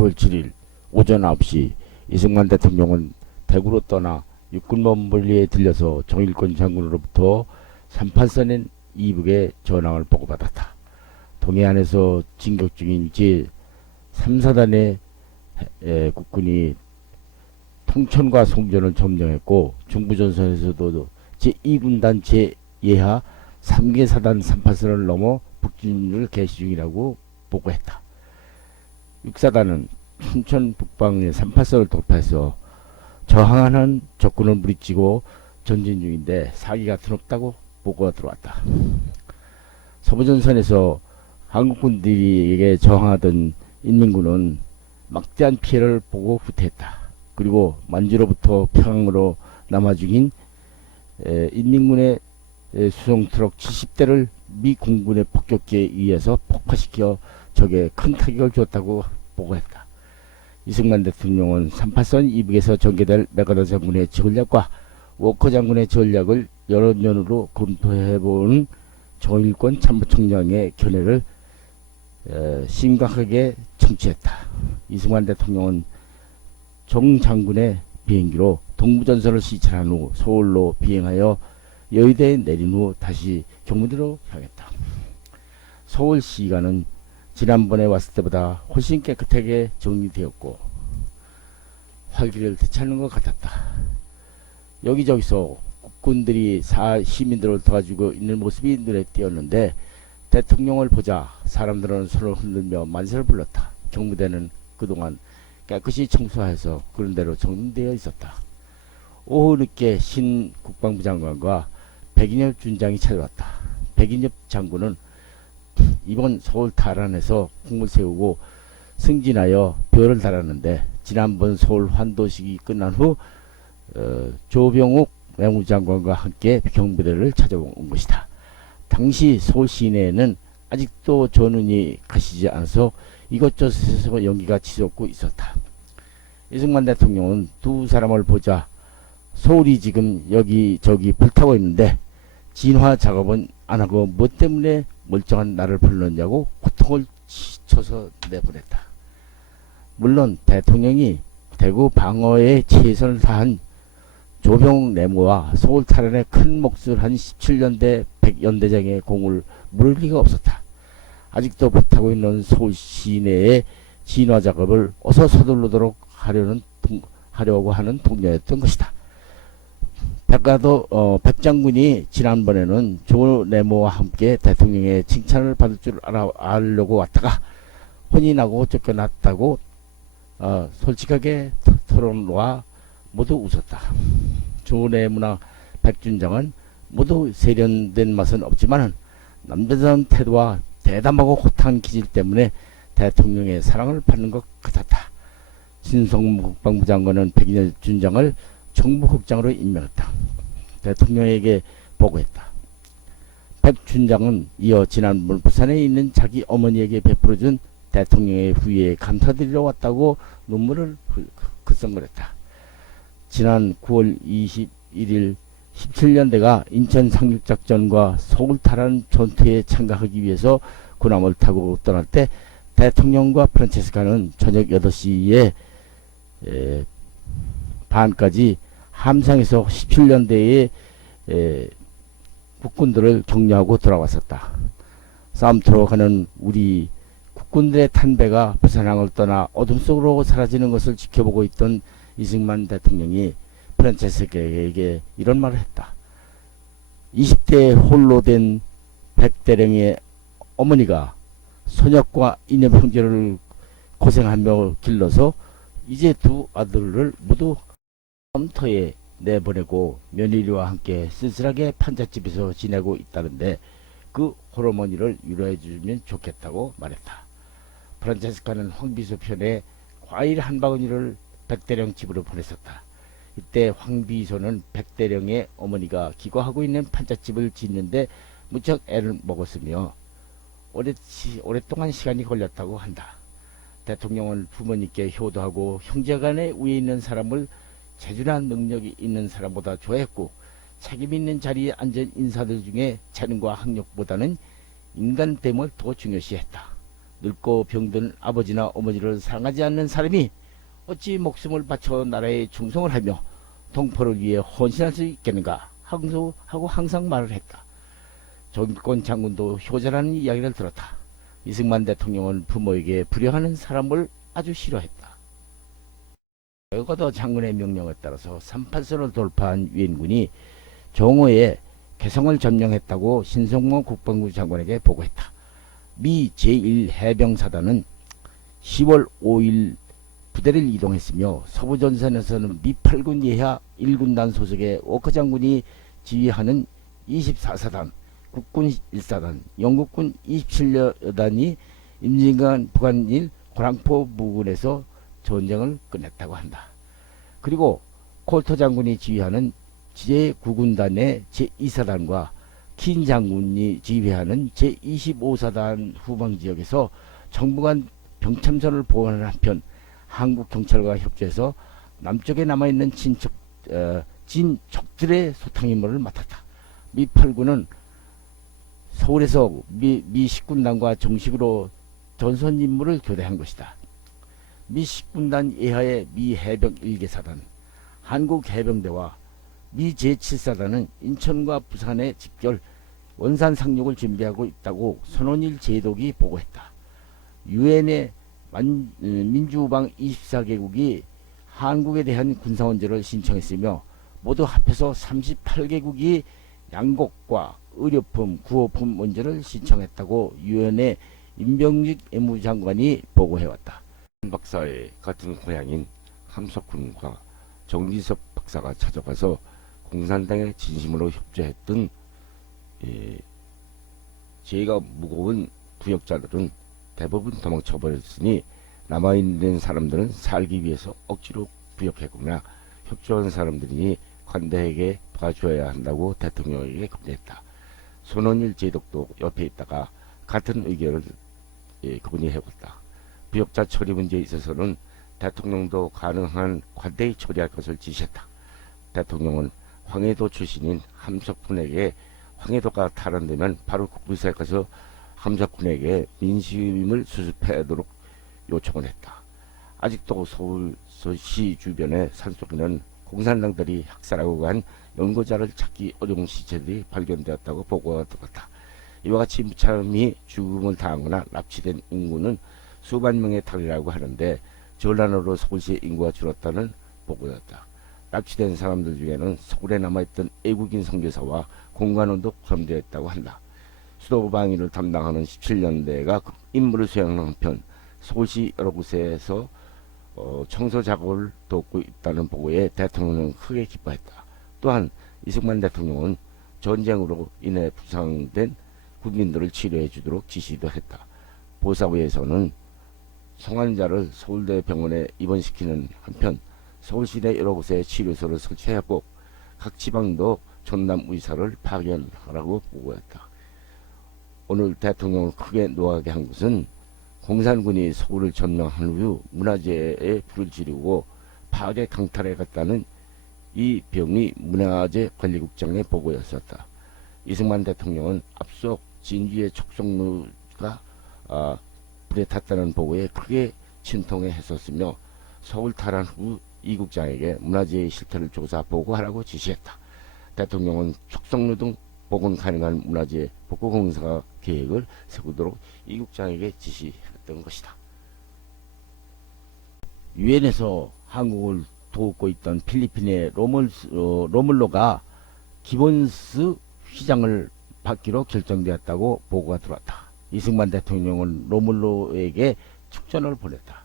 10월 7일 오전 9시 이승만 대통령은 대구로 떠나 육군본 본부에 들려서 정일권 장군으로부터 38선인 이북의 전황을 보고받았다. 동해안에서 진격 중인 제3사단의 국군이 통천과 송전을 점령했고, 중부전선에서도 제2군단 제2하 3개 사단 38선을 넘어 북진을 개시 중이라고 보고했다. 6사단은 춘천 북방의 38선을 돌파해서 저항하는 적군을 무리치고 전진 중인데 사기가 드럽다고 보고가 들어왔다. 서부전선에서 한국군들에게 저항하던 인민군은 막대한 피해를 보고 후퇴했다. 그리고 만주로부터 평양으로 남하 중인 인민군의 수송 트럭 70대를 미 공군의 폭격기에 의해서 폭파시켜 적에 큰 타격을 줬다고 보고했다. 이승만 대통령은 38선 이북에서 전개될 메가더 장군의 전략과 워커 장군의 전략을 여러 면으로 검토해본 정일권 참모총장의 견해를 심각하게 청취했다. 이승만 대통령은 정 장군의 비행기로 동부전선을 시찰한 후 서울로 비행하여 여의도에 내린 후 다시 경무대로 향했다. 서울 시가는 지난번에 왔을 때보다 훨씬 깨끗하게 정리되었고 활기를 되찾는 것 같았다. 여기저기서 국군들이 시민들을 도와주고 있는 모습이 눈에 띄었는데 대통령을 보자 사람들은 손을 흔들며 만세를 불렀다. 경무대는 그동안 깨끗이 청소해서 그런 대로 정리되어 있었다. 오후 늦게 신 국방부 장관과 백인엽 준장이 찾아왔다. 백인엽 장군은 이번 서울 탈환에서 공을 세우고 승진하여 별을 달았는데, 지난번 서울 환도식이 끝난 후 조병욱 외무장관과 함께 경부대를 찾아온 것이다. 당시 서울 시내에는 아직도 전운이 가시지 않아서 이것저것에서 연기가 치솟고 있었다. 이승만 대통령은 두 사람을 보자 서울이 지금 여기저기 불타고 있는데 진화 작업은 안 하고 뭐 때문에 멀쩡한 나를 불렀냐고 고통을 치쳐서 내보냈다. 물론 대통령이 대구 방어에 최선을 다한 조병 내무와 서울 탈환에 큰 몫을 한 17년대 백연대장의 공을 물을 리가 없었다. 아직도 불타고 있는 서울 시내의 진화 작업을 어서 서두르도록 하려고 하는 동료였던 것이다. 백 장군이 지난번에는 조 내모와 함께 대통령의 칭찬을 받을 줄 알려고 왔다가 혼이 나고 쫓겨났다고 솔직하게 토론과 모두 웃었다. 조 내무나 백준장은 모두 세련된 맛은 없지만 남자다운 태도와 대담하고 호탕한 기질 때문에 대통령의 사랑을 받는 것 같았다. 진성무 국방부 장관은 백인엽 준장을 정보국장으로 임명했다. 대통령에게 보고했다. 백 준장은 이어 지난번 부산에 있는 자기 어머니에게 베풀어준 대통령의 후예에 감사드리러 왔다고 눈물을 글썽거렸다. 지난 9월 21일 17년대가 인천 상륙작전과 서울 탈환 전투에 참가하기 위해서 군함을 타고 떠날 때 대통령과 프란체스카는 저녁 8시에 반까지 함상에서 17년대의 국군들을 격려하고 돌아왔었다. 싸움터로 가는 우리 국군들의 탄배가 부산항을 떠나 어둠 속으로 사라지는 것을 지켜보고 있던 이승만 대통령이 프란체스카에게 이런 말을 했다. 20대에 홀로 된 백대령의 어머니가 선역과 이념 형제를 고생하며 길러서 이제 두 아들을 모두 험터에 내보내고 며느리와 함께 쓸쓸하게 판잣집에서 지내고 있다는데 그 호르몬이를 위로해주면 좋겠다고 말했다. 프란체스카는 황비소 편에 과일 한 바구니를 백대령 집으로 보냈었다. 이때 황비소는 백대령의 어머니가 기거하고 있는 판잣집을 짓는데 무척 애를 먹었으며 오랫동안 시간이 걸렸다고 한다. 대통령은 부모님께 효도하고 형제간에 위에 있는 사람을 재주나 능력이 있는 사람보다 좋아했고, 책임 있는 자리에 앉은 인사들 중에 재능과 학력보다는 인간됨을 더 중요시했다. 늙고 병든 아버지나 어머니를 사랑하지 않는 사람이 어찌 목숨을 바쳐 나라에 충성을 하며 동포를 위해 헌신할 수 있겠는가 하고 항상 말을 했다. 정권 장군도 효자라는 이야기를 들었다. 이승만 대통령은 부모에게 불효하는 사람을 아주 싫어했다. 적어도 장군의 명령에 따라서 38선을 돌파한 유엔군이 종호에 개성을 점령했다고 신성모 국방부 장관에게 보고했다. 미 제1해병사단은 10월 5일 부대를 이동했으며 서부전선에서는 미 8군 예하 1군단 소속의 워커 장군이 지휘하는 24사단, 국군 1사단, 영국군 27여단이 임진강 북한일 고랑포 부근에서 전쟁을 끝냈다고 한다. 그리고 콜터 장군이 지휘하는 제9군단의 제2사단과 킨 장군이 지휘하는 제25사단 후방지역에서 정부 간 병참선을 보호하는 한편 한국 경찰과 협조해서 남쪽에 남아있는 진적들의 소탕 임무를 맡았다. 미 8군은 서울에서 미 10군단과 정식으로 전선 임무를 교대한 것이다. 미 10군단 예하의 미 해병 1개사단, 한국 해병대와 미 제7사단은 인천과 부산에 집결 원산 상륙을 준비하고 있다고 손원일 제독이 보고했다. 유엔의 민주우방 24개국이 한국에 대한 군사원조를 신청했으며 모두 합해서 38개국이 양곡과 의료품, 구호품 원조를 신청했다고 유엔의 임병직 외무장관이 보고해왔다. 박사의 같은 고향인 함석군과 정진석 박사가 찾아가서 공산당의 진심으로 협조했던 죄가 무거운 부역자들은 대부분 도망쳐버렸으니 남아있는 사람들은 살기 위해서 억지로 부역했거나 협조한 사람들이니 관대에게 봐줘야 한다고 대통령에게 건의했다. 손원일 제독도 옆에 있다가 같은 의견을 그분이 해왔다. 부역자 처리 문제에 있어서는 대통령도 가능한 관대히 처리할 것을 지시했다. 대통령은 황해도 출신인 함석군에게 황해도가 탈환되면 바로 국부사에 가서 함석군에게 민심을 수습하도록 요청을 했다. 아직도 서울시 주변의 산속에는 공산당들이 학살하고 간 연고자를 찾기 어려운 시체들이 발견되었다고 보고가 들었다. 이와 같이 무참히 죽음을 당하거나 납치된 인구는 수만 명에 달이라고 하는데 전란으로 서울시의 인구가 줄었다는 보고였다. 납치된 사람들 중에는 서울에 남아있던 애국인 선교사와 공관원도 포함되어 있다고 한다. 수도 방위를 담당하는 17년대가 그 임무를 수행하는 한편 서울시 여러 곳에서 청소 작업을 돕고 있다는 보고에 대통령은 크게 기뻐했다. 또한 이승만 대통령은 전쟁으로 인해 부상된 국민들을 치료해 주도록 지시도 했다. 보사부에서는 성환자를 서울대 병원에 입원시키는 한편 서울시내 여러 곳에 치료소를 설치하고 각 지방도 전담 의사를 파견하라고 보고했다. 오늘 대통령을 크게 노하게 한 것은 공산군이 서울을 점령한 후 문화재에 불을 지르고 파괴 강탈해 갔다는 이 병이 문화재 관리국장의 보고였었다. 이승만 대통령은 앞서 진주의 촉성로가 불에 탔다는 보고에 크게 진통해 했었으며 서울 탈환 후 이 국장에게 문화재의 실태를 조사 보고하라고 지시했다. 대통령은 촉성로 등 복원 가능한 문화재 복구 공사 계획을 세우도록 이 국장에게 지시했던 것이다. 유엔에서 한국을 돕고 있던 필리핀의 로물로가 기본스 휘장을 받기로 결정되었다고 보고가 들어왔다. 이승만 대통령은 로물로에게 축전을 보냈다.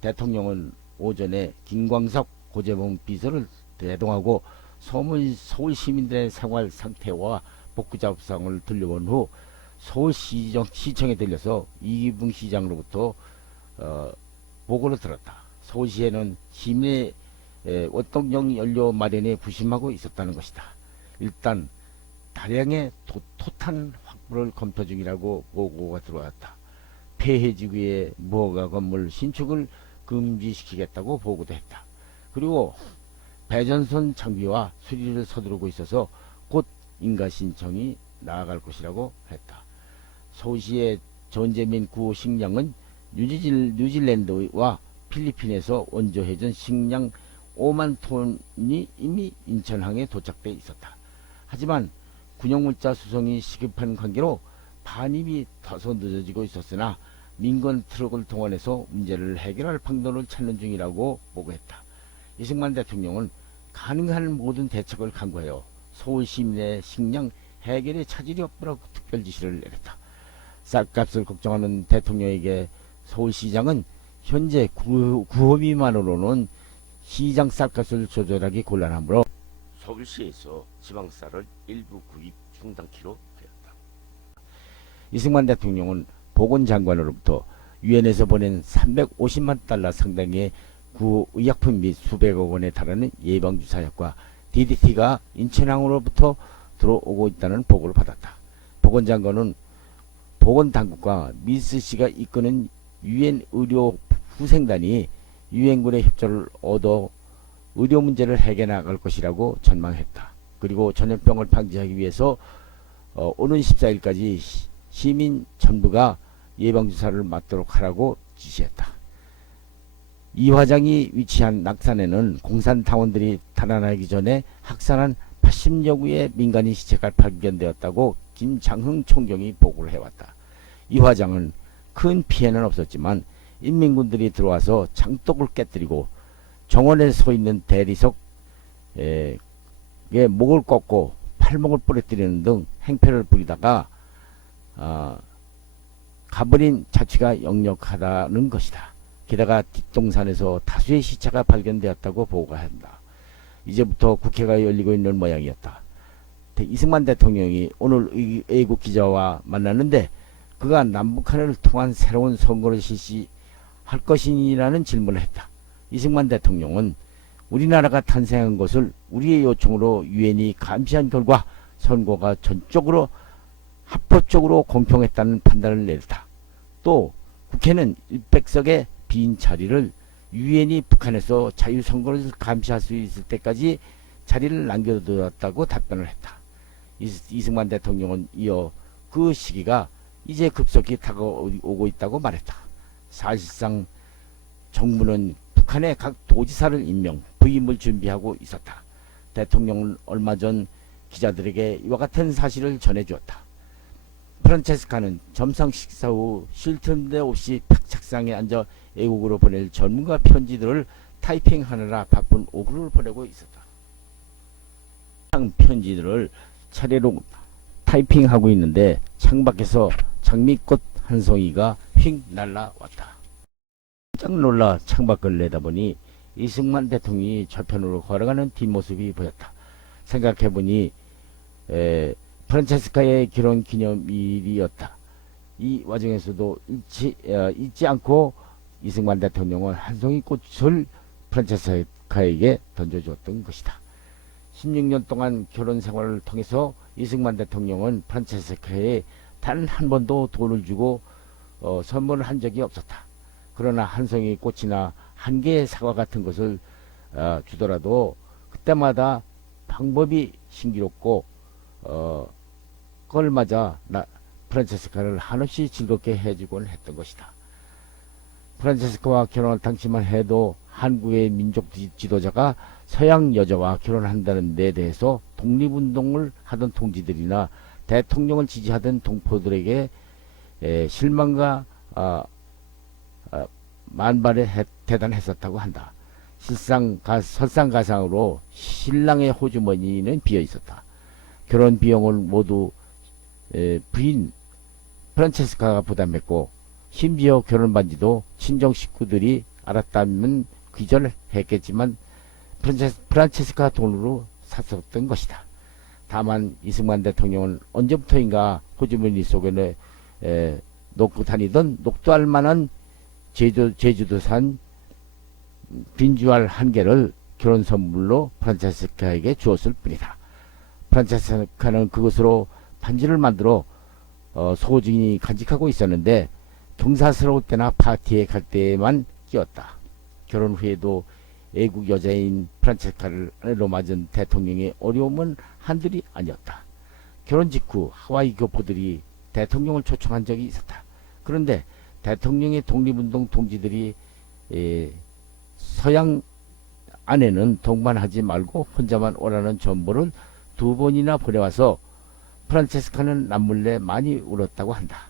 대통령은 오전에 김광석 고재봉 비서를 대동하고 서울 시민들의 생활 상태와 복구 작업상을 들려본 후 서울시청에 들려서 이기붕 시장으로부터 보고를 들었다. 서울시에는 시민의 원동력 연료 마련에 부심하고 있었다는 것이다. 일단 다량의 토탄 확보를 검토 중이라고 보고가 들어왔다. 폐해지구의 무허가 건물 신축을 금지시키겠다고 보고도 했다. 그리고 배전선 장비와 수리를 서두르고 있어서 곧 인가 신청이 나아갈 것이라고 했다. 서울시의 전재민 구호 식량은 뉴질랜드와 필리핀에서 원조해준 식량 5만 톤이 이미 인천항에 도착돼 있었다. 하지만 군용물자 수송이 시급한 관계로 반입이 다소 늦어지고 있었으나 민간 트럭을 동원해서 문제를 해결할 방도를 찾는 중이라고 보고했다. 이승만 대통령은 가능한 모든 대책을 강구하여 서울 시민의 식량 해결에 차질이 없도록 특별 지시를 내렸다. 쌀값을 걱정하는 대통령에게 서울시장은 현재 구호비만으로는 시장 쌀값을 조절하기 곤란하므로 서울시에서 지방쌀을 일부 구입 중단키로 하였다. 이승만 대통령은 보건장관으로부터 유엔에서 보낸 350만 달러 상당의 구의약품 및 수백억 원에 달하는 예방주사약과 DDT가 인천항으로부터 들어오고 있다는 보고를 받았다. 보건장관은 보건당국과 미스씨가 이끄는 유엔 의료 후생단이 유엔군의 협조를 얻어 의료 문제를 해결해 나갈 것이라고 전망했다. 그리고 전염병을 방지하기 위해서 오는 14일까지 시민 전부가 예방주사를 맞도록 하라고 지시했다. 이 화장이 위치한 낙산에는 공산 당원들이 달아나기 전에 학살한 80여 구의 민간인 시체가 발견되었다고 김장흥 총경이 보고를 해왔다. 이 화장은 큰 피해는 없었지만 인민군들이 들어와서 장독을 깨뜨리고 정원에 서 있는 대리석에 목을 꺾고 팔목을 부러뜨리는 등 행패를 부리다가 가버린 자취가 역력하다는 것이다. 게다가 뒷동산에서 다수의 시체가 발견되었다고 보고한다. 이제부터 국회가 열리고 있는 모양이었다. 이승만 대통령이 오늘 외국 기자와 만났는데 그가 남북한을 통한 새로운 선거를 실시할 것이라는 질문을 했다. 이승만 대통령은 우리나라가 탄생한 것을 우리의 요청으로 유엔이 감시한 결과 선거가 전적으로 합법적으로 공평했다는 판단을 내렸다. 또 국회는 100석의 빈 자리를 유엔이 북한에서 자유선거를 감시할 수 있을 때까지 자리를 남겨두었다고 답변을 했다. 이승만 대통령은 이어 그 시기가 이제 급속히 다가오고 있다고 말했다. 사실상 정부는 북한의 각 도지사를 임명, 부임을 준비하고 있었다. 대통령은 얼마 전 기자들에게 이와 같은 사실을 전해주었다. 프란체스카는 점상 식사 후 쉴 틈도 없이 책상에 앉아 외국으로 보낼 전문가 편지들을 타이핑하느라 바쁜 오후를 보내고 있었다. 편지들을 차례로 타이핑하고 있는데 창밖에서 장미꽃 한 송이가 휙 날라왔다. 깜짝 놀라 창밖을 내다보니 이승만 대통령이 저편으로 걸어가는 뒷모습이 보였다. 생각해보니 프란체스카의 결혼 기념일이었다. 이 와중에서도 잊지 않고 이승만 대통령은 한 송이 꽃을 프란체스카에게 던져주었던 것이다. 16년 동안 결혼 생활을 통해서 이승만 대통령은 프란체스카에 단 한 번도 돈을 주고 선물을 한 적이 없었다. 그러나 한 송이 꽃이나 한 개의 사과 같은 것을 주더라도 그때마다 방법이 신기롭고 그걸 맞아 프란체스카를 한없이 즐겁게 해주곤 했던 것이다. 프란체스카와 결혼할 당시만 해도 한국의 민족 지도자가 서양 여자와 결혼한다는 데 대해서 독립운동을 하던 동지들이나 대통령을 지지하던 동포들에게 실망과 만발에 대단했었다고 한다. 설상가상으로 신랑의 호주머니는 비어 있었다. 결혼 비용을 모두 부인 프란체스카가 부담했고 심지어 결혼 반지도 친정 식구들이 알았다면 기절했겠지만 프란체스카 돈으로 샀었던 것이다. 다만 이승만 대통령은 언제부터인가 호주머니 속에 놓고 다니던 녹두알 만한 제주도산 빈주알 한 개를 결혼 선물로 프란체스카에게 주었을 뿐이다. 프란체스카는 그것으로 반지를 만들어 소중히 간직하고 있었는데 경사스러울 때나 파티에 갈 때만 끼었다. 결혼 후에도 애국 여자인 프란체스카로 맞은 대통령의 어려움은 한둘이 아니었다. 결혼 직후 하와이 교포들이 대통령을 초청한 적이 있었다. 그런데 대통령의 독립운동 동지들이 서양 아내는 동반하지 말고 혼자만 오라는 전보를 2번이나 보내와서 프란체스카는 남몰래 많이 울었다고 한다.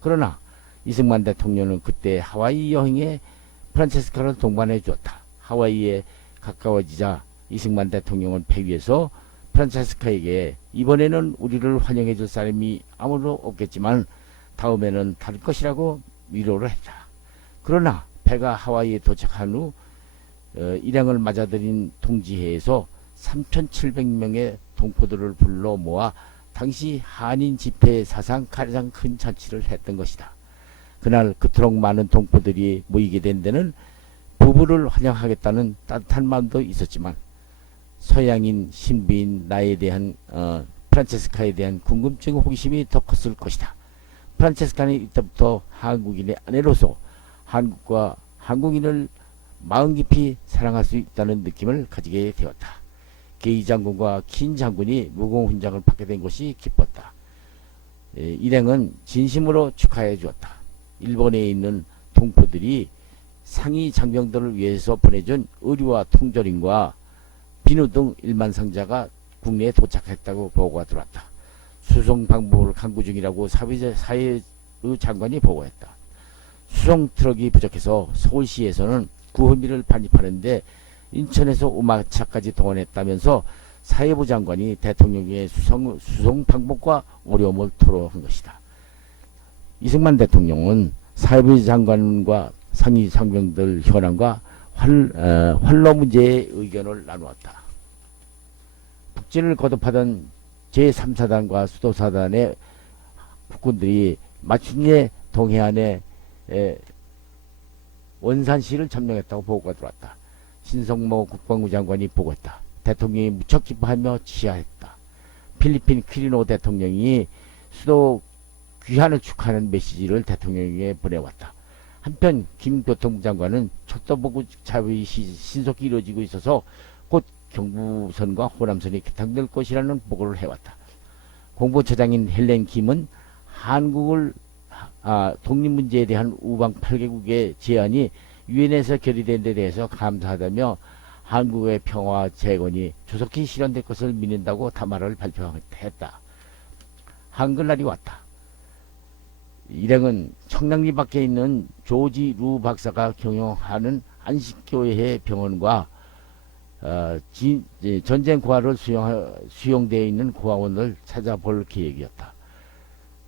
그러나 이승만 대통령은 그때 하와이 여행에 프란체스카를 동반해 주었다. 하와이에 가까워지자 이승만 대통령은 폐위해서 프란체스카에게 이번에는 우리를 환영해 줄 사람이 아무도 없겠지만 다음에는 다를 것이라고 위로를 했다. 그러나 배가 하와이에 도착한 후 일행을 맞아들인 동지회에서 3,700명의 동포들을 불러 모아 당시 한인 집회 사상 가장 큰 잔치를 했던 것이다. 그날 그토록 많은 동포들이 모이게 된 데는 부부를 환영하겠다는 따뜻한 마음도 있었지만 서양인 신부인 나에 대한 프란체스카에 대한 궁금증 호기심이 더 컸을 것이다. 프란체스카는 이때부터 한국인의 아내로서 한국과 한국인을 마음 깊이 사랑할 수 있다는 느낌을 가지게 되었다. 게이 장군과 킨 장군이 무공훈장을 받게 된 것이 기뻤다. 일행은 진심으로 축하해 주었다. 일본에 있는 동포들이 상위 장병들을 위해서 보내준 의류와 통조림과 비누 등 1만 상자가 국내에 도착했다고 보고가 들어왔다. 수송 방법을 강구 중이라고 사회의 장관이 보고했다. 수송 트럭이 부족해서 서울시에서는 구호미를 반입하는데 인천에서 우마차까지 동원했다면서 사회부 장관이 대통령의 수송 방법과 어려움을 토로한 것이다. 이승만 대통령은 사회부 장관과 상위 장병들 현황과 활로 문제의 의견을 나누었다. 북진을 거듭하던 제3사단과 수도사단의 국군들이 마침내 동해안에 원산시를 점령했다고 보고가 들어왔다. 신성모 국방부 장관이 보고했다. 대통령이 무척 기뻐하며 지하했다. 필리핀 퀴리노 대통령이 수도 귀환을 축하하는 메시지를 대통령에게 보내왔다. 한편 김 교통부 장관은 철도보급 작업이 신속히 이루어지고 있어서 곧 경부선과 호남선이 개통될 것이라는 보고를 해왔다. 공보처장인 헬렌 김은 한국을 독립 문제에 대한 우방 8개국의 제안이 유엔에서 결의된 데 대해서 감사하다며 한국의 평화 재건이 조속히 실현될 것을 믿는다고 담화를 발표했다. 한글날이 왔다. 일행은 청량리 밖에 있는 조지 루 박사가 경영하는 안식교회 병원과 전쟁 고아를 수용되어 있는 고아원을 찾아볼 계획이었다.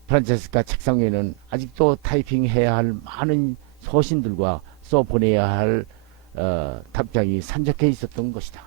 프란체스카 책상 위에는 아직도 타이핑해야 할 많은 서신들과 써보내야 할 답장이 산적해 있었던 것이다.